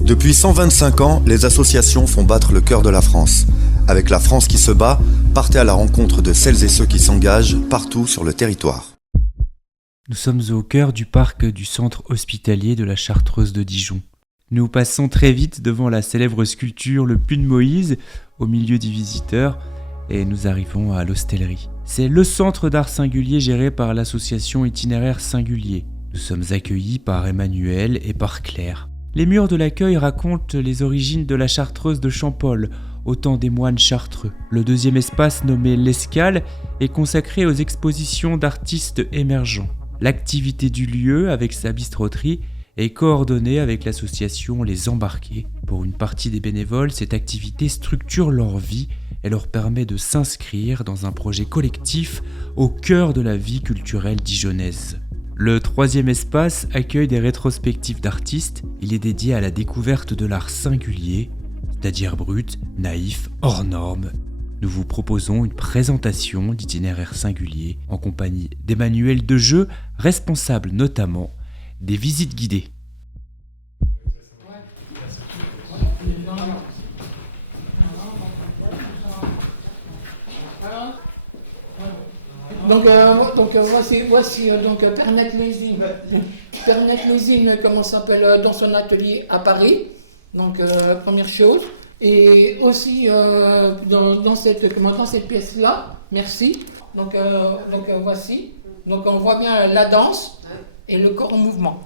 Depuis 125 ans, les associations font battre le cœur de la France. Avec La France qui se bat, partez à la rencontre de celles et ceux qui s'engagent partout sur le territoire. Nous sommes au cœur du parc du centre hospitalier de la Chartreuse de Dijon. Nous passons très vite devant la célèbre sculpture Le Puy de Moïse, au milieu des visiteurs, et nous arrivons à l'Hostellerie. C'est le centre d'art singulier géré par l'association Itinéraire Singulier. Nous sommes accueillis par Emmanuel et par Claire. Les murs de l'accueil racontent les origines de la Chartreuse de Champolles, au temps des moines chartreux. Le deuxième espace, nommé l'Escale, est consacré aux expositions d'artistes émergents. L'activité du lieu, avec sa bistroterie, est coordonnée avec l'association Les Embarqués. Pour une partie des bénévoles, cette activité structure leur vie et leur permet de s'inscrire dans un projet collectif au cœur de la vie culturelle dijonnaise. Le troisième espace accueille des rétrospectives d'artistes. Il est dédié à la découverte de l'art singulier, c'est-à-dire brut, naïf, hors norme. Nous vous proposons une présentation d'Itinéraire Singulier en compagnie d'Emmanuel Dejeu, responsable notamment des visites guidées. Voici Pernette-Lésine. Pernette-Lésine, comment ça s'appelle, dans son atelier à Paris. Première chose. Et aussi dans cette pièce-là, merci. Voici. Donc on voit bien la danse et le corps en mouvement.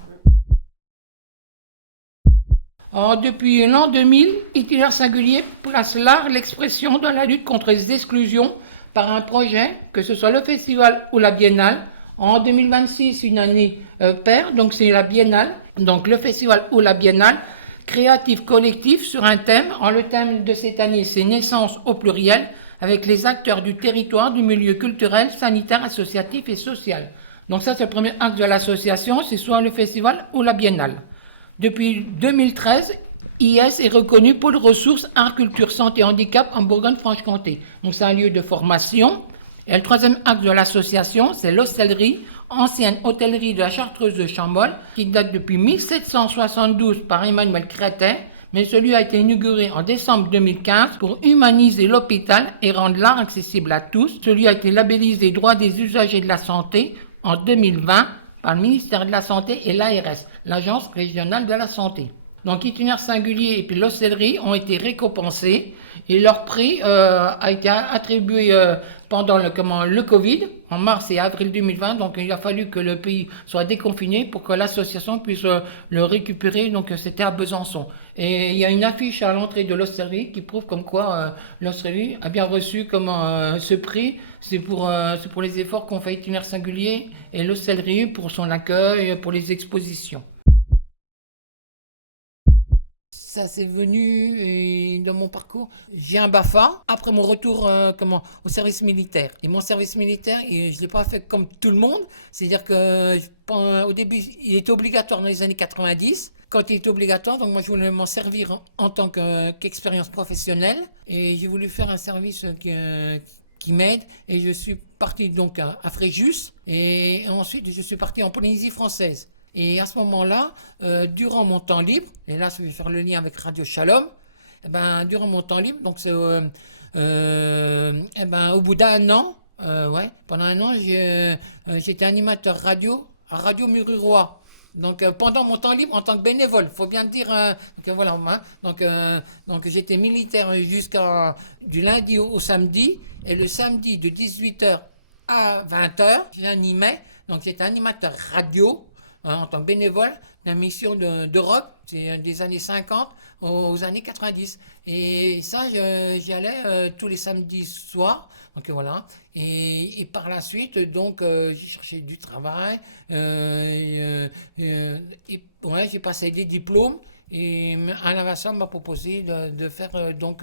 Alors, depuis l'an 2000, Itinéraire Singulier place l'art, l'expression dans la lutte contre les exclusions par un projet, que ce soit le festival ou la biennale. En 2026, une année paire, donc c'est la biennale, donc le festival ou la biennale, créatif collectif sur un thème. Le thème de cette année, c'est naissance au pluriel, avec les acteurs du territoire, du milieu culturel, sanitaire, associatif et social. Donc ça, c'est le premier acte de l'association, c'est soit le festival ou la biennale. Depuis 2013, IS est reconnu pôle ressources, art, culture, santé, handicap en Bourgogne-Franche-Comté. Donc c'est un lieu de formation. Et le troisième acte de l'association, c'est l'Hostellerie, ancienne hôtellerie de la Chartreuse de Champolles, qui date depuis 1772 par Emmanuel Crétet, mais celui a été inauguré en décembre 2015 pour humaniser l'hôpital et rendre l'art accessible à tous. Celui a été labellisé droit des usagers de la santé en 2020 par le ministère de la Santé et l'ARS, l'Agence régionale de la santé. Donc Itinéraire Singulier et puis l'Hostellerie ont été récompensés et leur prix a été attribué pendant le Covid, en mars et avril 2020. Donc il a fallu que le pays soit déconfiné pour que l'association puisse le récupérer. Donc c'était à Besançon. Et il y a une affiche à l'entrée de l'Hostellerie qui prouve comme quoi l'Hostellerie a bien reçu ce prix. C'est pour les efforts qu'ont fait Itinéraire Singulier et l'Hostellerie pour son accueil, pour les expositions. Ça, c'est venu dans mon parcours. J'ai un BAFA après mon retour au service militaire. Et mon service militaire, je ne l'ai pas fait comme tout le monde. C'est-à-dire qu'au début, il était obligatoire dans les années 90. Quand il était obligatoire, donc moi, je voulais m'en servir en tant qu'expérience professionnelle. Et j'ai voulu faire un service qui m'aide. Et je suis parti donc à Fréjus. Et ensuite, je suis parti en Polynésie française. Et à ce moment-là, durant mon temps libre, et là je vais faire le lien avec Radio Shalom, durant mon temps libre, donc c'est au bout d'un an, pendant un an, j'étais animateur radio à Radio Mururoa. Donc pendant mon temps libre en tant que bénévole, faut bien le dire. Donc j'étais militaire du lundi au samedi, et le samedi de 18h à 20h, j'animais. Donc j'étais animateur radio. En tant que bénévole d'une mission d'Europe, c'est des années 50 aux années 90. Et ça, j'y allais tous les samedis soirs. Donc voilà. Et par la suite, donc, j'ai cherché du travail. J'ai passé des diplômes. Et Alain Vincent m'a proposé de faire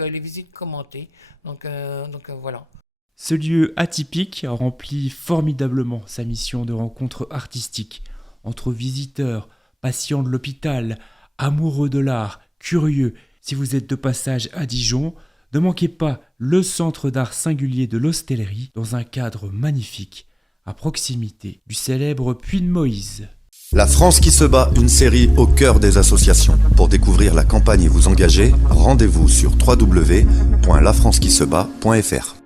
les visites commentées. Donc voilà. Ce lieu atypique remplit formidablement sa mission de rencontre artistique. Entre visiteurs, patients de l'hôpital, amoureux de l'art, curieux, si vous êtes de passage à Dijon, ne manquez pas le centre d'art singulier de l'Hostellerie dans un cadre magnifique, à proximité du célèbre Puy de Moïse. La France qui se bat, une série au cœur des associations. Pour découvrir la campagne et vous engager, rendez-vous sur www.lafrancequisebat.fr.